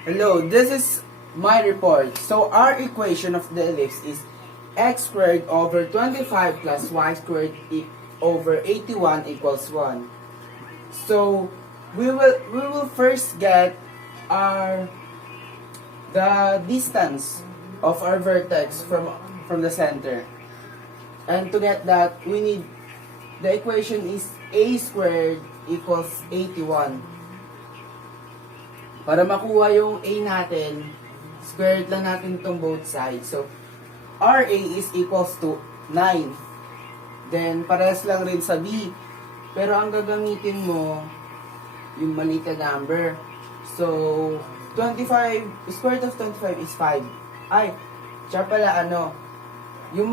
Hello, this is my report. So our equation of the ellipse is x squared over 25 plus y squared over 81 equals 1. So we will first get our the distance of our vertex from the center. And to get that, we need the equation is a squared equals 81. Para makuha yung a natin, square root lang natin itong both sides. So, RA is equals to 9. Then, parehas lang rin sa B. Pero ang gagamitin mo, yung maliit na number. So, 25, square root of 25 is 5. Ay, siya pala yung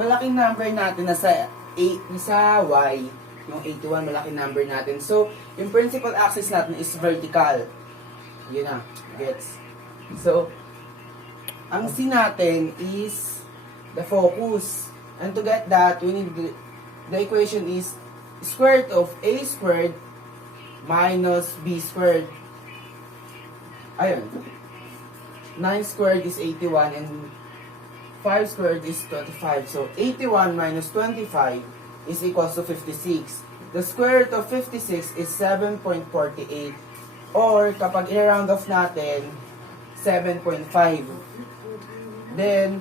malaking number natin nasa Y, yung 81, malaking number natin. So, yung principal axis natin is vertical. Yun na, gets. So, ang C natin is the focus. And to get that, we need the equation is square root of A squared minus B squared. Ayun. 9 squared is 81 and 5 squared is 25. So, 81 minus 25 is equals to 56. The square root of 56 is 7.48. Or, kapag i-round off natin, 7.5. Then,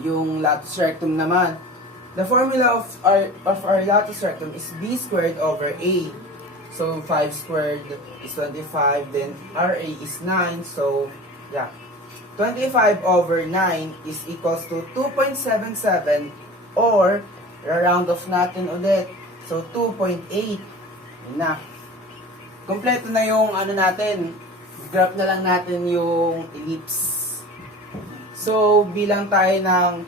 yung latus rectum naman. The formula of our latus rectum is b squared over a. So, 5 squared is 25. Then, RA is 9. So, yeah. 25 over 9 is equals to 2.77 or round off natin ulit. So, 2.8. Yun na. Kompleto na yung natin. Graph na lang natin yung ellipse. So, bilang tayo ng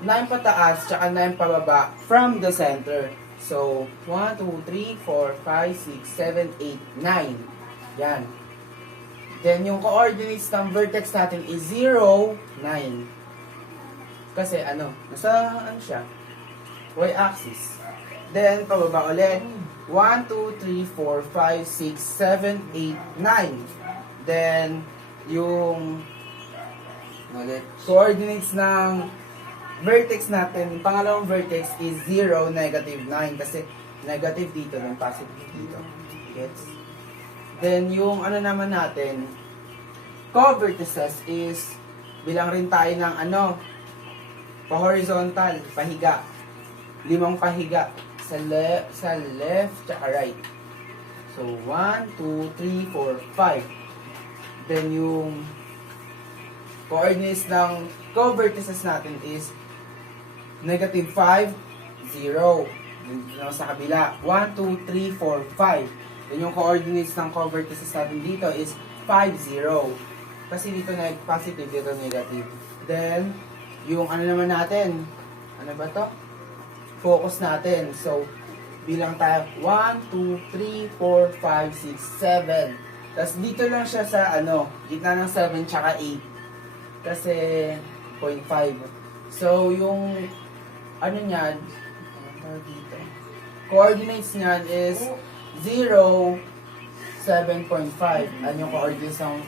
9 pataas tsaka 9 pababa from the center. So, 1, 2, 3, 4, 5, 6, 7, 8, 9. Yan. Then, yung coordinates ng vertex natin is 0, 9. Kasi, nasa, siya? Y-axis. Then, pababa ulit. 1, 2, 3, 4, 5, 6, 7, 8, 9. Then, yung coordinates ng vertex natin, pangalawang vertex is 0, negative 9. Kasi, negative dito, ng positive dito. Gets? Then, yung naman natin, co-vertices is, bilang rin tayo ng pa-horizontal, pahiga. 5 pahiga. Sa left, tsaka right. So, 1, 2, 3, 4, 5. Then, yung coordinates ng co-vertices natin is negative 5, 0. Dito sa kabila. 1, 2, 3, 4, 5. Then yung coordinates ng co-vertices natin dito is 5, 0. Kasi dito positive, dito negative. Then, yung naman natin, ba to? Focus natin. So, bilang tayo, 1, 2, 3, 4, 5, 6, 7. Tapos dito lang siya sa, gitna ng 7 tsaka 8. Kasi, 0.5. So, yung, niyan, dito. Coordinates niyan is 0, 7.5. Ano yung coordinates ng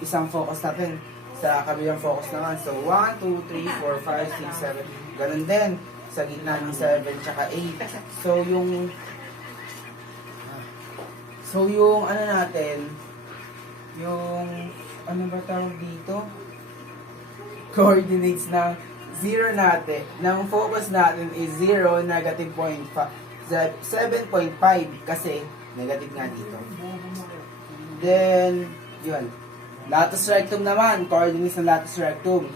isang focus natin? Sa kabilang focus naman. So, 1, 2, 3, 4, 5, 6, 7. Ganun din. Sa gitna ng 7 tsaka 8. So, yung natin, yung, ba tawag dito? Coordinates ng 0 natin, ng focus natin is 0, negative 7.5 kasi negative nga dito. Then, yun. Latus rectum naman, coordinates ng latus rectum.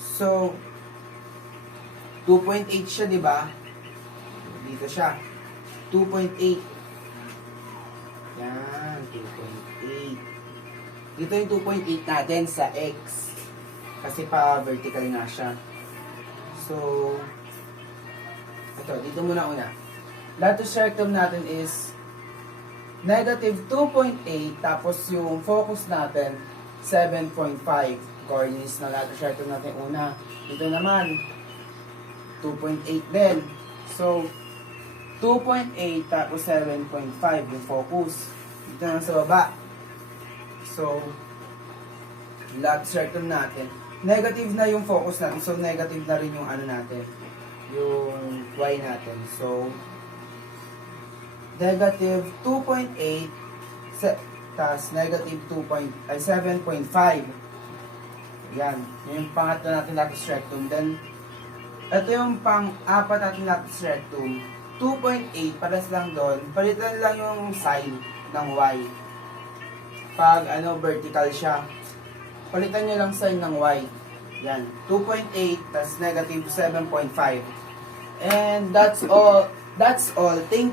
So, 2.8 siya, di ba? Dito siya. 2.8. Yan, 2.8. Dito yung 2.8 natin sa X. Kasi pa vertical nga siya. So, ito, dito muna una. Latus rectum natin is negative 2.8, tapos yung focus natin, 7.5. Coordinates na latus rectum natin una. Dito naman, 2.8 din. So, 2.8 tapos 7.5 yung focus. Dito na sa baba. So, lateral rectum natin. Negative na yung focus natin. So, negative na rin yung ano natin. Yung y natin. So, negative 2.8 tas negative 7.5. Yan. Yung pangatlo natin lateral rectum. Then, ito yung pang-apat natin lateral rectum. 2.8, pares lang doon. Palitan lang yung sign ng y. Pag vertical siya. Palitan nyo lang sign ng y. Yan. 2.8 tas negative 7.5. And that's all. Thank you.